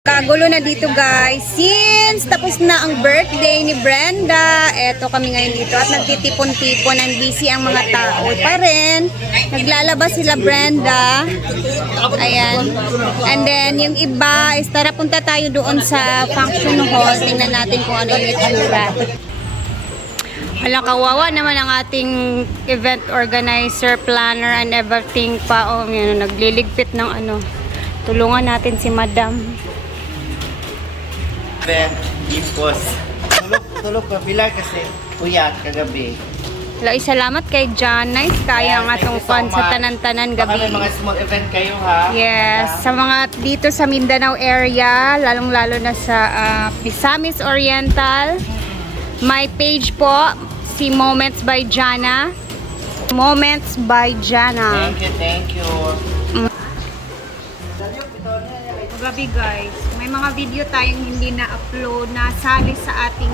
Kagulo na dito guys. Since tapos na ang birthday ni Brenda, eto kami ngayon dito at nagtitipon-tipon and busy ang mga tao pa rin. Naglalabas sila Brenda. Ayan. And then yung iba is tara punta tayo doon sa function hall. Tingnan natin kung ano yung itsura. Alam, kawawa naman ang ating event organizer, planner and everything pa. Oh, yun, nagliligpit ng ano. Tulungan natin si Madam. Impos. Tulog pa pilar kasi puyat kagabi. Salamat kay John. Nice kaya ang atong fun sa tanan-tanan Baka gabi. may mga small event kayo ha. Yes, sa mga dito sa Mindanao area, lalong-lalo na sa Misamis Oriental. My page po, si Moments by Jana. Moments by Jana. Thank you. Gabi guys, may mga video tayong hindi na-upload na sali sa ating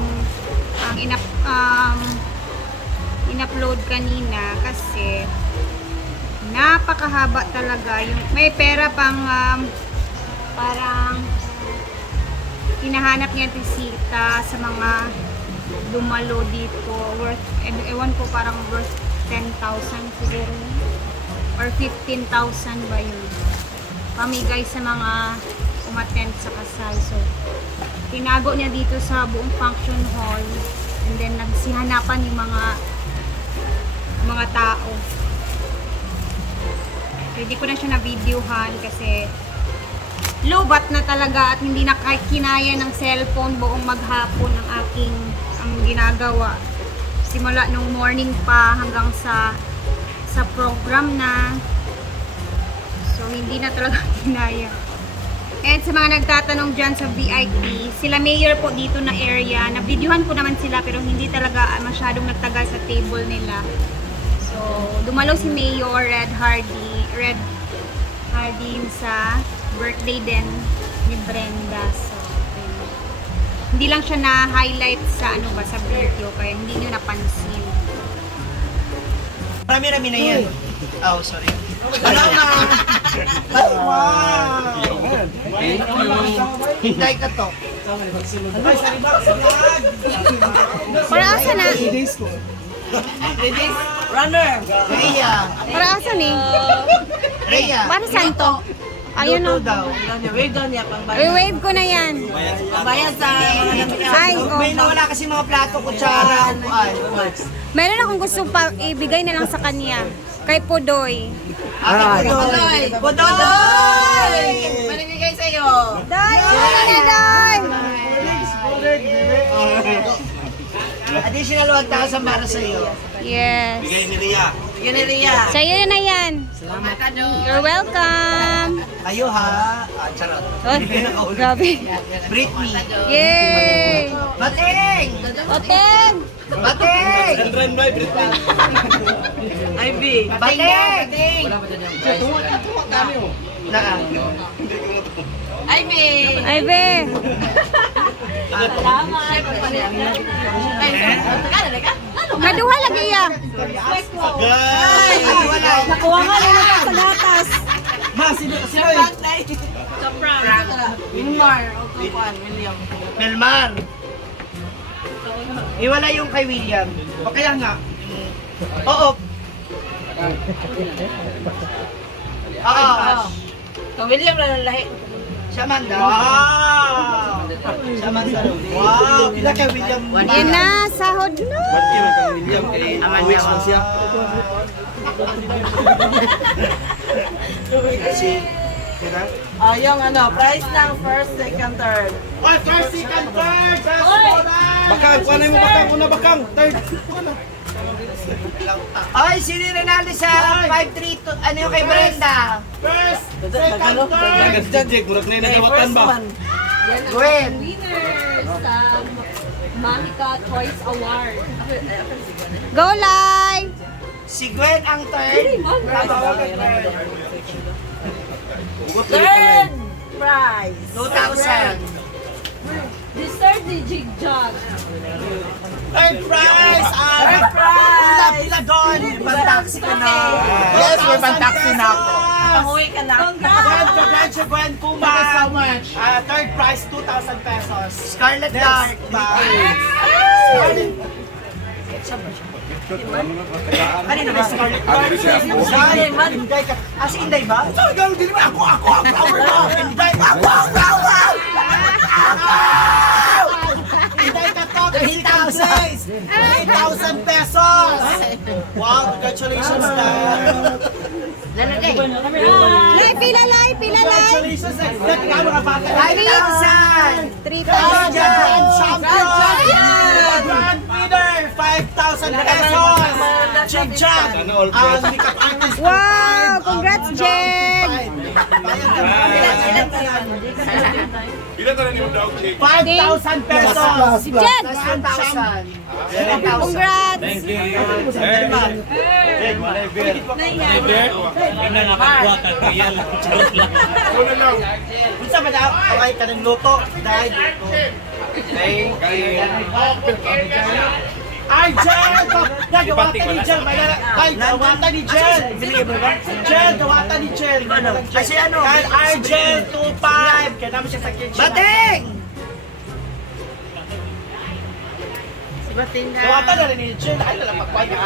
in-upload kanina kasi napakahaba talaga yung may pera pang parang hinahanap niya tisita sa mga dumalo dito worth, ewan ko parang worth 10,000 siguro or 15,000 ba yun, pamigay sa mga umattend sa kasal. So tinago niya dito sa buong function hall and then nagsihanapan yung mga tao. Hindi ko na siya na-videohan kasi low-bat na talaga at hindi na kinaya ng cellphone buong maghapon ang ginagawa. Simula nung morning pa hanggang sa program na. So hindi na talaga kinaya. And sa mga nagtatanong dyan sa VIP, sila mayor po dito na area, na-videohan ko naman sila pero hindi talaga masyadong nagtagal sa table nila. So, dumalo si Mayor Red Hardy yung sa birthday din ni Brenda. So, hindi lang siya na-highlight sa sa video, kaya hindi nyo napansin. Marami-rami na yan. Oh, sorry. Wala na. Wow. Hintay ka to. Para asa na? Runner. Rhea. Para asa ni? Rhea. Para saan to? Ayun o. I-wave ko na yan. Bayad sa mga nabigyan. Ay, oh. May nawala kasi mga plato, kutsara, upuan. Meron akong gusto pa ibigay na lang sa kanya. Kay Pudoy. Pudoy! Pudoy! Manibigay sa'yo. Day! Sino na Day? Additional 1,000 para sa'yo. Yes. Yun ni Ria. Sa'yo na yan. You're welcome. Kayo ha. Charot. Oh, grabe. Britney. Yay! Bating! Oten! Bating! Ivy. Bating! Naka. Ivy. Ay, be. Maduha lagi iya. Nakuha nga nila sa gatas. Ma, sino? Sa prank. Wilmar. William. Melmar. Iwala yung kay William. O kaya nga. Oo. Oo. William na lahi. Siya man daw. Wow! Siya man daw. Wow! Pila kay William. Yan na, sahod na. Aman niya siya. Yung price ng first, second, third. Oh, first, second, third! Bakang, kuha na mo bakang, una bakang, third. Ay, sino yung nanalo sa 5-3 to, ano yung kay Brenda? First, second, third. Nagajajik, murag na yung nagawatan ba? Gwen. Mahika Toys Award. Go live! Si Gwen ang third. Third prize. 2,000. This third the Jig Jog. Third prize! Third prize! Pila doon! May pang-taxi ka na. Yes, may pang-taxi na ako. Manguwi ka na. Congrats, Gwen Puma. Thank you so much. Third prize, 2,000 pesos. Scarlet Dark. Ano na ba Scarlet Dark? Inday ka. Si Inday ba? Hindi naman ako. Inday ka. Inday ka to. 3,000 pesos. Wow, congratulations na. Lay, pila lay. Congratulations. Ikaw mga bata. 3,000. Grand champion! Grand winner! 5,000 pesos! Jig Jag! Ang makeup artist. Wow, congrats, Jeg! Ilan na rin yung daw, Jake? 5,000 pesos! Si Jeg! 1,000. Congrats! Una lang. Unsa ba daw? Okay, kanang luto. Dahil luto. Argel! Dawatan ni Jel! Ay, dawatan ni Jel! Jel, dawatan ni Jel! Kasi ano? Kay Argel 25! Kaya namin siya sa kitchen. Bating! Dawatan na rin ni Jel. Ay, nalang magpay ka.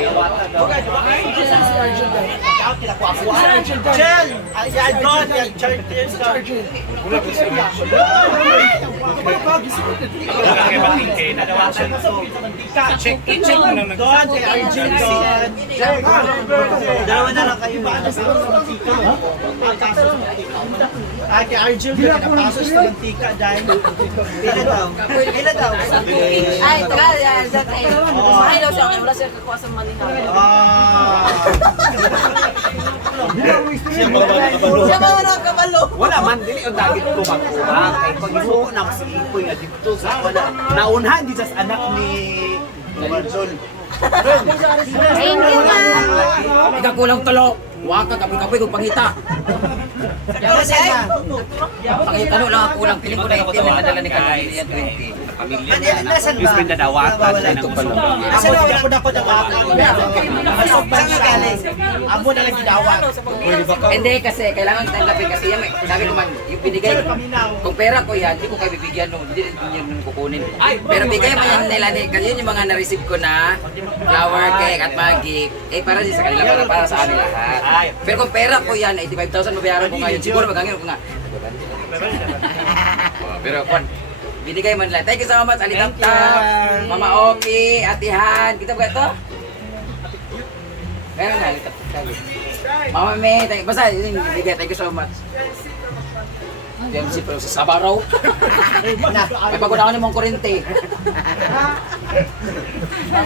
Dawatan daw. Argel si Argel daw. Ikaw, tinakuha ko. Jel! Ay, yan doon. Yan, Jel. Wala ko sa mga. Check mo na nag- Doon, kay Argel doon. Dalawa na lang kayo. Ay, kay Argel doon. Pinapasos sa mantika dahil. Pila daw? Pila daw? Ay, taga, yan, that ay. Ay, daw siya, wala siya kakuha sa Manila. Siya mga Siya ba wala kabalo? Wala man, dili yung dagit ko makuha. Kay pag isuko na ako sa ipoy nga dito sa wala. Naunhan di sa anak ni Marjol. Thank you, ma'am! Ikaw kulang tulo. Huwag ka kapoy-kapoy kung pangita. Kasi na. Pangita no lang ang kulang. Piling ko na yung team na nadala ni Kagay. Yan 20. Pamilya Hindi, nasan ba? Crispin na dawatan. Ito pa lang. Ako na ako na ako. Masok ba siya? Amo na lang ginawa. Hindi kasi kailangan tanggapin kasi yan. Sabi ko man, yung binigay. Kung pera ko yan, hindi ko kayo bibigyan no. Hindi yun yung kukunin. Pero bigay mo yan nila. Kasi yun yung mga na-receive ko na flower cake at mga gift. Eh para din sa kanila, para sa amin lahat. Pero kung pera ko yan, 85,000 mabayaran ko ngayon. Siguro magangin ko nga. Pero kung binigay mo nila. Thank you so much, Alitap-tap, Mama Oki, Atihan. Kita ba ito? Meron na, Alitap-tap. Mama May, basta yun yung binigay. Thank you so much. DMC pero sa Sabaraw. May paguna ko ni mong kurente.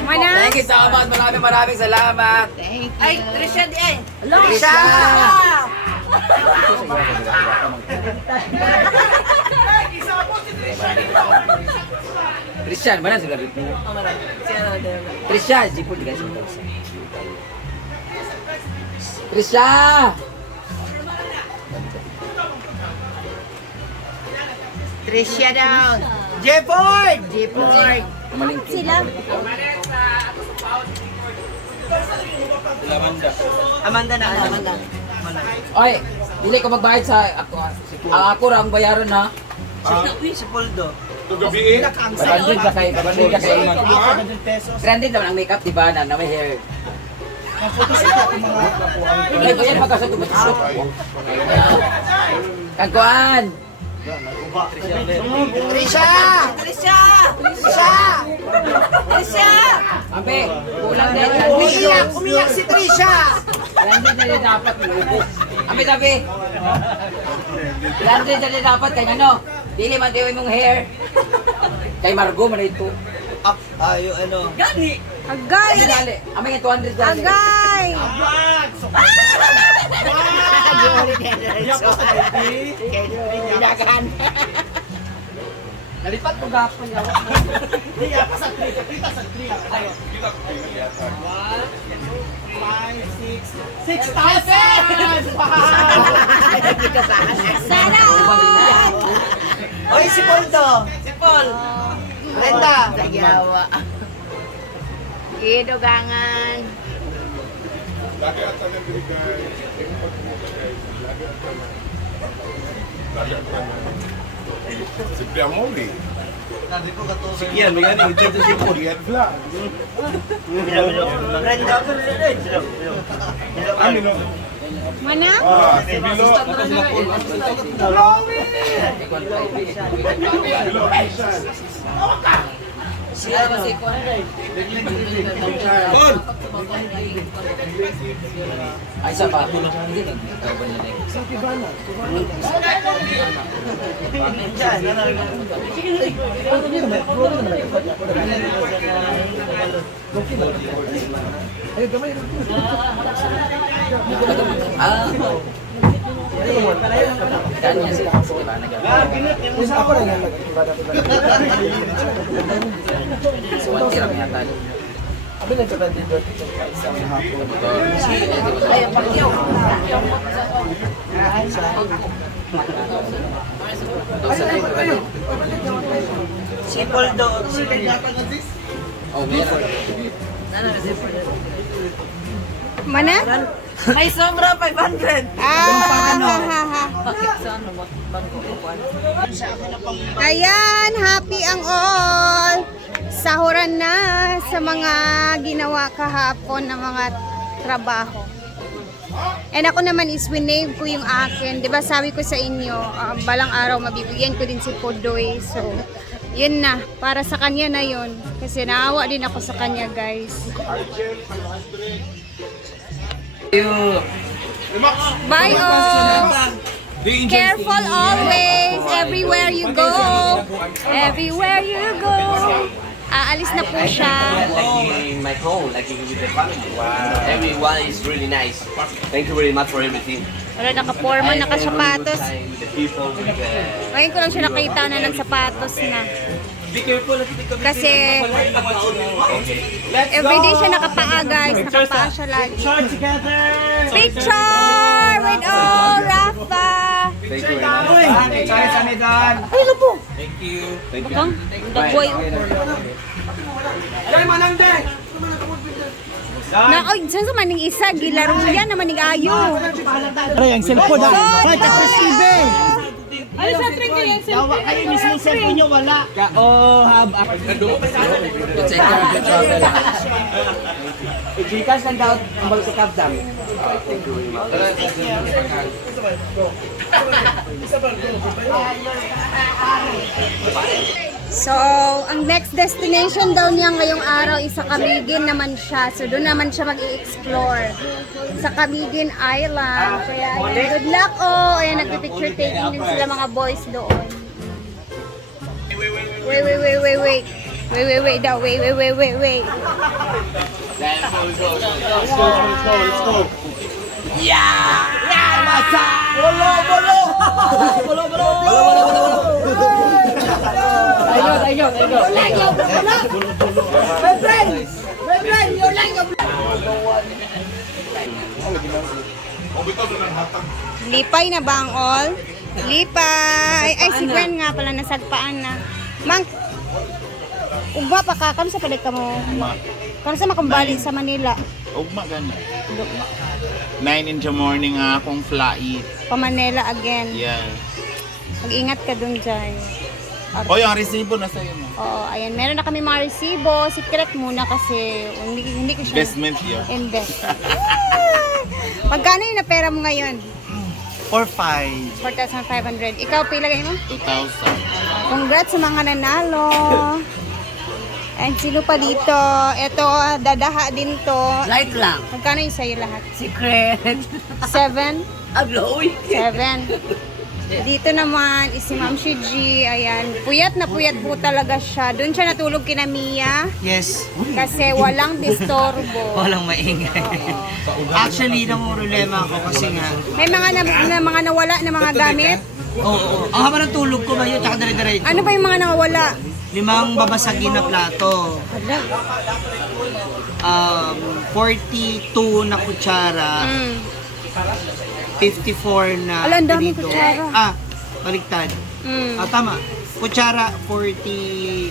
Mana? Thank you so much. Maraming salamat. Ay, Trisha di ay. Trisha! Trisha, mana sila dito? Trisha, jipul di guys. Trisha! Tricia daw. Jefford! Jefford! Kumalingki. Sila. Amanda na ano? Oy, dili ko magbayad sa ako. Ang ako ra ang bayaran ha. Si Poldo. Ito gabi eh. Babanding ka kay 100 pesos. Trending naman ang makeup, di ba? Na may hair. Hindi ko yan magkasutubot. Kagkuan! Trisha! Trisha! Trisha! Trisha! Ambe, kulang din. Umiyak! Umiyak si Trisha! Trending na din dapat. Ambe, tabi. Trending na din dapat kay ano. Dili man tiyo mong hair. Kay Margo man ito. Ayo ano? Gani! Agay! Dali. Ambe 200 dali. Agay! Pinagan. Nalipat ko gapon yaw. Hindi pa sa 3. Kapita sa 3. Tayo. 1, 5, 6. 6,000! Sana all! Oy, si Poldo! Si Paul! Brenda! Yawa. Idugangan. Lagi at tanan diri kay imo magbigay. Lagi at tanan. Lagi at tanan. Si Priamoli. Sige yan, may ganun. Ito si Paul. Red flag. Mana? Si Bilo. Bilo Asian. Siya ba si Kwan? Paul! Ay, isa pa. Hindi lang. Tawag niya na yun. Ah. Kanya sila. Sige ba? Suwan tira mo yata. Ay, pagyaw. Si Paul doon. Oh, meron. Mana? May sobra 500. Bakit Sa ano, bangko ko Kwan? Ayan, happy ang all. Sahuran na sa mga ginawa kahapon ng mga trabaho. And ako naman is winave ko yung akin. 'Di ba sabi ko sa inyo, balang araw mabibigyan ko din si Podoy. So, yun na. Para sa kanya na yun. Kasi naawa din ako sa kanya, guys. Bye all! Careful always, everywhere you go. Everywhere you go. Aalis na po siya. Like in my home, like with the family. Wow. Everyone is really nice. Thank you very much for everything. Wala, naka-formal, naka-sapatos. Time with the people, with the... Ngayon ko lang siya nakita na ng sapatos na. Be careful. Kasi everyday siya nakapaa, guys. Nakapaa siya lagi. Picture with all Rafa. Thank you very much. Ay, ano po? Thank you. Bakang, dagboy. Na, oy, saan sa maning isa? Gilaro yan na maning ayo. Ay, ang cellphone ha. Ay, Chris Steven. Ano sa trend niya yung Dawa kayo mismo yung cellphone nyo, wala. Check your travel. Ijikas lang daw ang balsikap dam. So, ang next destination daw niya ngayong araw is sa Camiguin naman siya. So, doon naman siya mag-i-explore sa Camiguin Island. Kaya, ayan, good luck oh! Ayan, nagpipicture taking din sila mga boys doon. Wait. Wait daw. Wait. Let's go. Lipay na ba ang all? Lipay! Ay, si Gwen nga pala nasagpaan na. Mang, ugma pa kakam sa palit ka mo. Kano sa makambali sa Manila? Ugma gani. 9 in the morning akong flight. Pa Manila again. Yeah. Mag-ingat ka dun dyan. O yung resibo na sa'yo mo. Oo, ayan. Meron na kami mga resibo. Secret muna kasi hindi ko siya... Investment yun. Invest. Magkano yung na pera mo ngayon? 4-5. 4,500. Ikaw, pilagay mo? 2,000. Congrats sa mga nanalo. And sino pa dito? Ito, dadaha din to. Light lang. Magkano yung sa'yo lahat? Secret. 7? Agloy. 7. Dito naman is si Ma'am Shiji. Ayan, puyat na puyat po talaga siya. Doon siya natulog kina Mia Yes. kasi walang disturbo. Walang maingay. Actually, namumroblema ako kasi nga. May mga nawala na mga gamit. Oo. Ang haba ng tulog ko ba yun? Tsaka dire-diretso. Ano ba yung mga nawala? 5 babasagin na plato. 42 na kutsara. 54 na Ala, ang daming ganito. kutsara. Baliktad. Mm. Tama. Kutsara 42,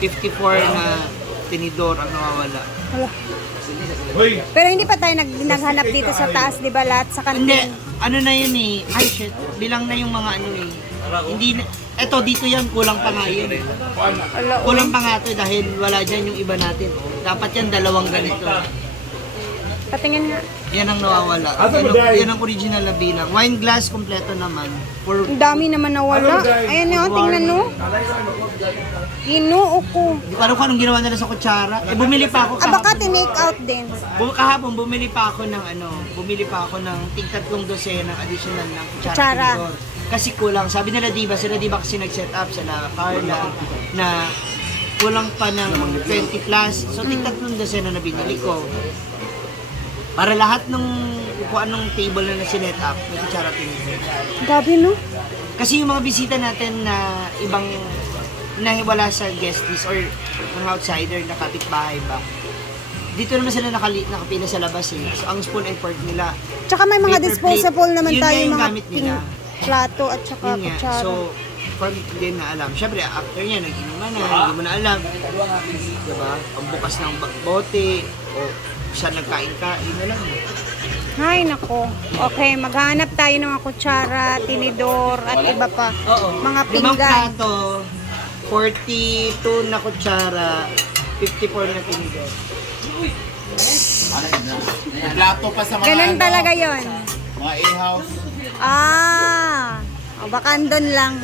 54 na tinidor ang nawawala. Hala. Hoy! Pero hindi pa tayo naghanap dito sa taas, di ba, lahat sa Hindi, kantin? ano na yun eh. Ay shit, bilang na yung mga ano eh. Hindi na, eto dito yan, kulang pa nga yun. Kulang pa nga to dahil wala dyan yung iba natin. Dapat yan dalawang ganito. Patingin nga. Yan ang nawawala. Yan ang original na bilang. Wine glass, kompleto naman. For Ang dami naman nawala. Ayan o, tingnan no. Ginoo ko. Di pa alam kung anong ginawa nila sa kutsara. Eh, bumili pa ako Ah, baka tinake out din. Kahapon, bumili pa ako ng tig 3 dosena ng additional ng kutsara. Kutsara. tinidor. Kasi kulang. Sabi nila sila diba kasi nag-set up sila, Carla, na kulang pa ng 20 plus. So, tig 3 dosena na binili ko. Para lahat ng kung anong table na sinet up, may kutsara tinidor. Gabi no. Kasi yung mga bisita natin na ibang nahiwala sa guest list or mga outsider na kapitbahay ba, dito naman sila nakapila sa labas eh. So, ang spoon and fork nila, Tsaka may mga paper disposable plate, naman yun tayo na yung mga gamit nila. plato at saka Yun nga. kutsara. So, from din na alam. Siyempre, after niya, nag-inuman na, hindi mo na alam. Diba? Ang bukas ng bote, o siya nagkain-kain na lang. Ay, nako. Okay, maghanap tayo ng mga kutsara, tinidor, at iba pa. Mga Limang pinggan. plato, 42 na kutsara, 54 na tinidor. Plato pa sa mga Ganun talaga yon. mga in-house. Ah, o baka andun lang.